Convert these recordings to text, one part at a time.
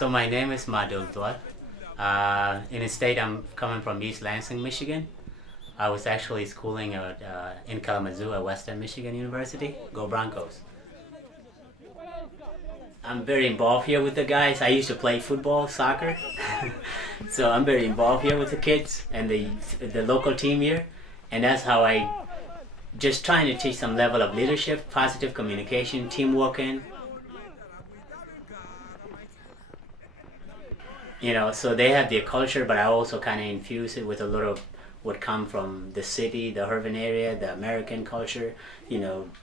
So my name is Madol. In the state, I'm coming from East Lansing, Michigan. I was actually schooling in Kalamazoo at Western Michigan University. Go Broncos. I'm very involved here with the guys. I used to play football, soccer. So I'm very involved here with the kids and the local team here. And that's how I just trying to teach some level of leadership, positive communication, teamwork in. So they have their culture, but I also kind of infuse it with a little of what come from the city, the urban area, the American culture,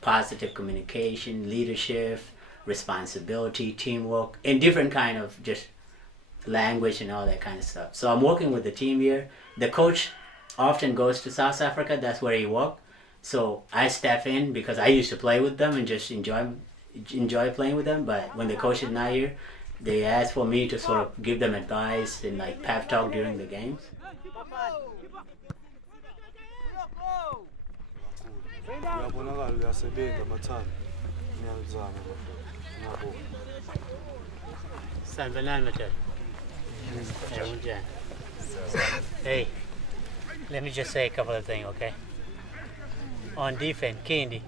positive communication, leadership, responsibility, teamwork, and different kind of just language and all that kind of stuff. So I'm working with the team here. The coach often goes to South Africa, that's where he works. So I step in because I used to play with them and just enjoy playing with them, but when the coach is not here, they ask for me to sort of give them advice and like pep talk during the games. Hey, let me just say a couple of things, okay? On defense, Kendi,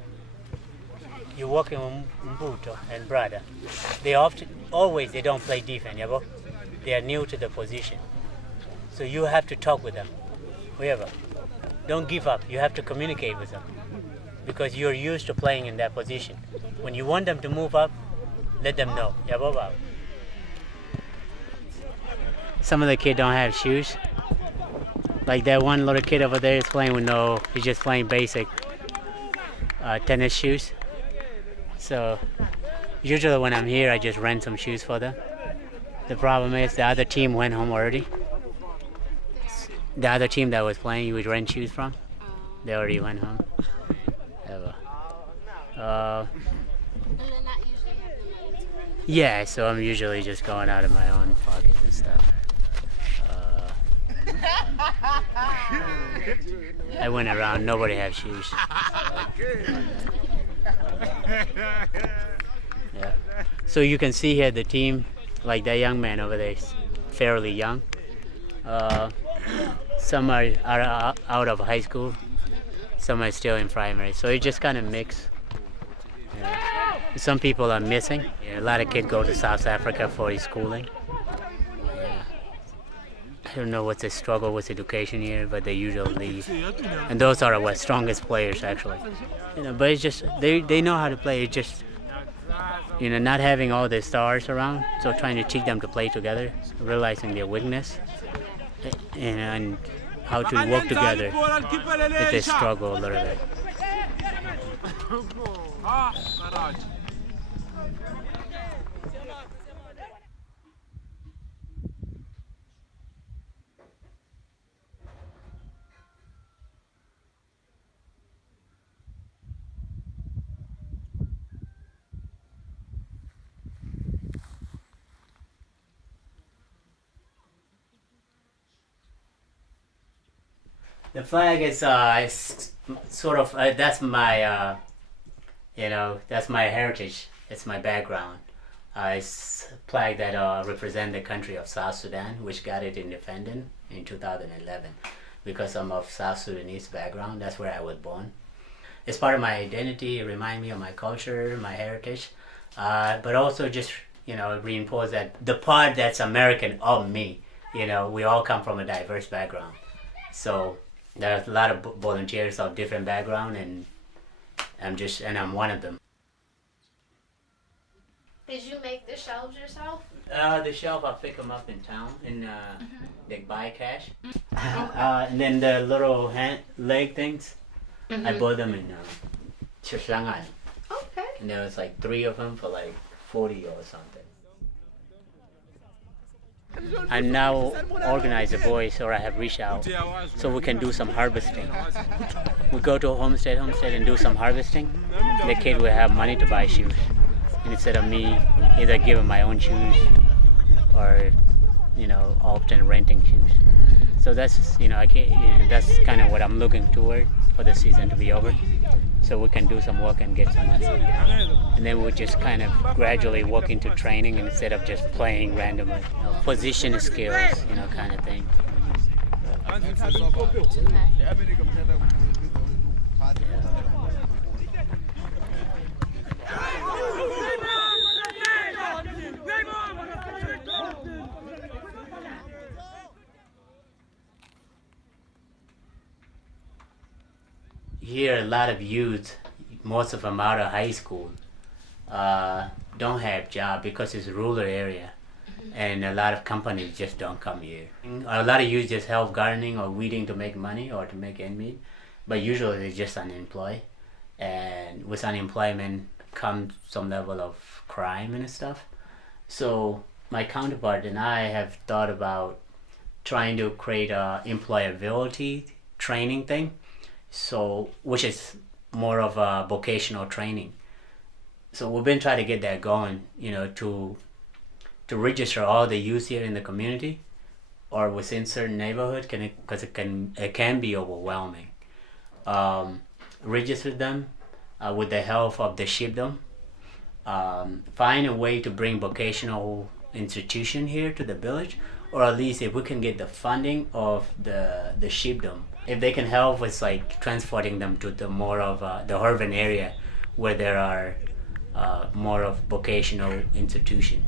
you're working with Mbuto and Brother. They don't play defense, yabo? They are new to the position. So you have to talk with them, whoever. Don't give up, you have to communicate with them because you're used to playing in that position. When you want them to move up, let them know, yabo? Some of the kids don't have shoes. Like that one little kid over there is playing with he's just playing basic tennis shoes. So usually when I'm here, I just rent some shoes for them. The problem is the other team went home already. The other team that was playing, you would rent shoes from, they already went home. Yeah, so I'm usually just going out of my own pocket and stuff. I went around, nobody had shoes. Yeah. So you can see here the team, like that young man over there is fairly young. Some are out of high school, some are still in primary. So it just kind of mix. Yeah. Some people are missing. Yeah, a lot of kids go to South Africa for his schooling. Yeah. I don't know what's the struggle with education here, but they usually leave. And those are our strongest players, actually. But it's just, they know how to play. It's just, not having all the stars around, so trying to teach them to play together, realizing their weakness, and how to work together if they struggle a little bit. The flag is sort of that's my that's my heritage. It's my background. It's a flag that represents the country of South Sudan, which got it independent in 2011. Because I'm of South Sudanese background, that's where I was born. It's part of my identity. It reminds me of my culture, my heritage, but also just reinforce that the part that's American of me. We all come from a diverse background, so. There's a lot of volunteers of different background, and I'm one of them. Did you make the shelves yourself? The shelf, I pick them up in town, and they buy cash. And then the little leg things, I bought them in Shanghai. Okay. And there was like 3 of them for like 40 or something. I now organize the boys, or I have reached out, so we can do some harvesting. We go to a homestead and do some harvesting. The kid will have money to buy shoes, instead of me either giving my own shoes or often renting shoes. So that's that's kind of what I'm looking toward for the season to be over. so we can do some work and get some money. And then we'll just kind of gradually work into training instead of just playing randomly. Position skills, kind of thing. Here, a lot of youth, most of them out of high school, don't have job because it's a rural area, and a lot of companies just don't come here. A lot of youth just help gardening or weeding to make money or to make end meet, but usually they're just unemployed, and with unemployment comes some level of crime and stuff. So my counterpart and I have thought about trying to create a employability training thing, so which is more of a vocational training. So we've been trying to get that going, to register all the youth here in the community or within certain neighborhood, because it can be overwhelming. Register them with the help of the shipdom. Find a way to bring vocational institution here to the village, or at least if we can get the funding of the shipdom, if they can help with like transporting them to the more of the urban area where there are more of vocational institution.